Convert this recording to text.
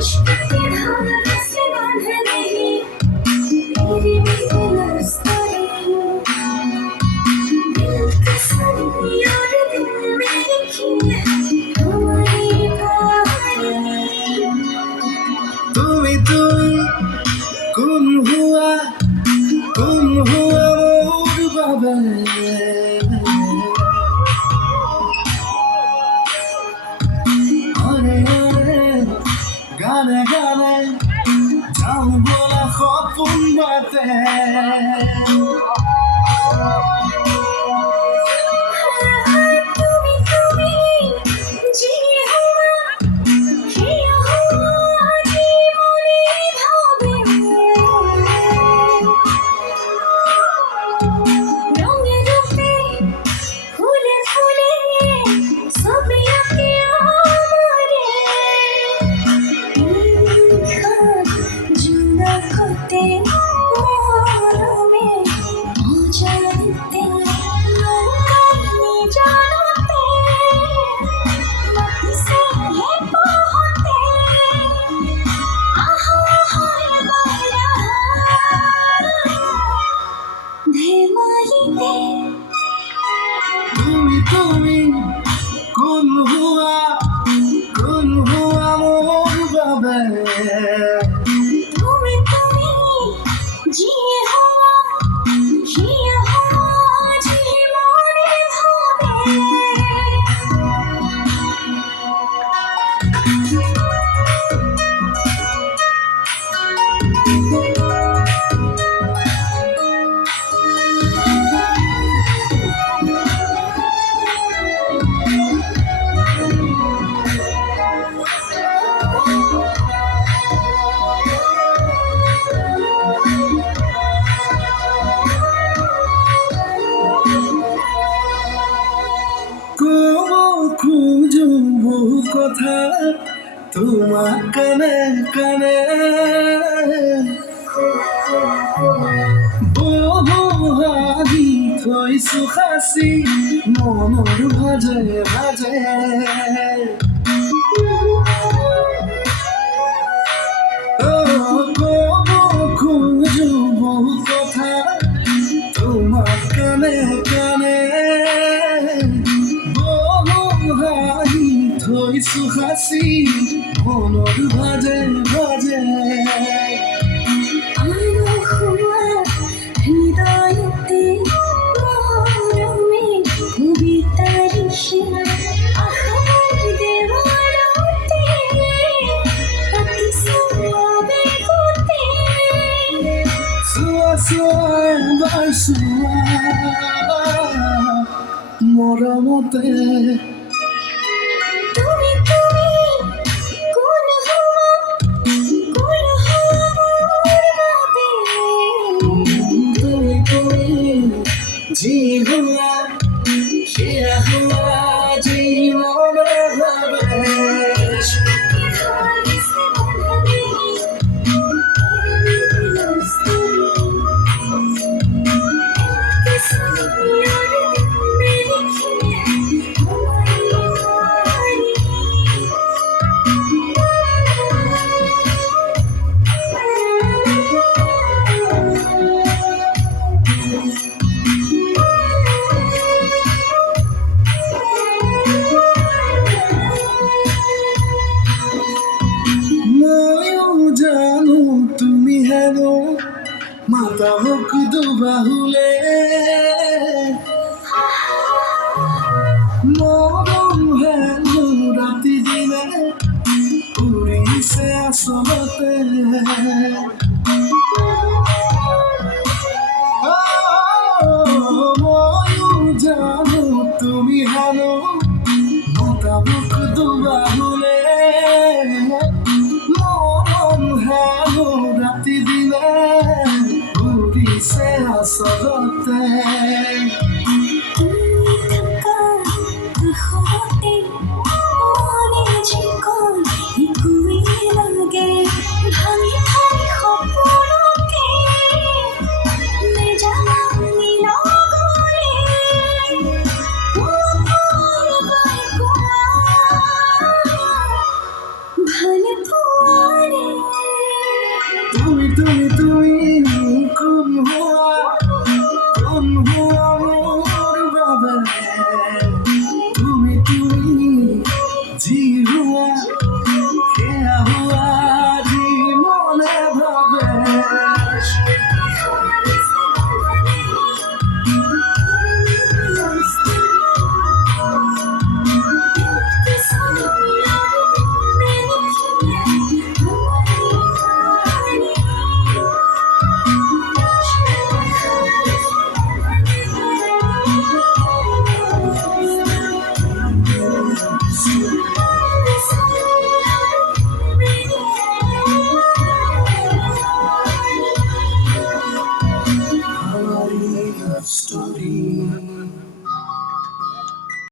इश्क के धागे से बांधने मेरी दिलस्तानी दिल के संग यार दिल में लिखी है हमारी कहानी তুমি তুমি কোন হুয়া মোর বাবে আরে আরে গানে গানে যাও বলা সপোন বাতে তুমি তুমি জি হুয়া হিয়া হুয়া জীবনে ভাবে রঙে রূপে ফুলে ফুলে ছবি আঁকে আমারে জুনা করতে মরমে অজান্তে কাহিনী জানতে বাকি সে হে পহতে আহা হায় মারা ধেমালিতে তুমি তুমি কোন হুয়া মোর বাবে তুমি তুমি জি হুয়া হিয়া হুয়া জীবনে ভাবে খুঁজো বহু কথা তোমার কানে কানে বহু হাহি থৈছো সাঁচি মনৰ ভাজে ভাজে খোঁজো বহু কথা তোমার কানে কানে হাহি থৈছো সাঁচি মনৰ ভাজে ভাজে আরো হুয়া হৃদয়তে মরমে কবিতা লিখে আহার দেওয়ালতে অতি সবে হতে চোৱা চোৱা এবাৰ চোৱা মৰমতে তুমি তুমি কোন হুয়া মোর বাবে তুমি তুমি যি হুৱা সেয়া হুৱা জীৱনৰ বাবে धागे से बांधने मेरी दिलस्तानी के संग यार दिल में लिखी है हमारी कहानी ময়ো জানো তুমি হেনো মাতা মোক দুবাহুলে মৰম হেনো ৰাতি দিনে উৰিছে আচলতে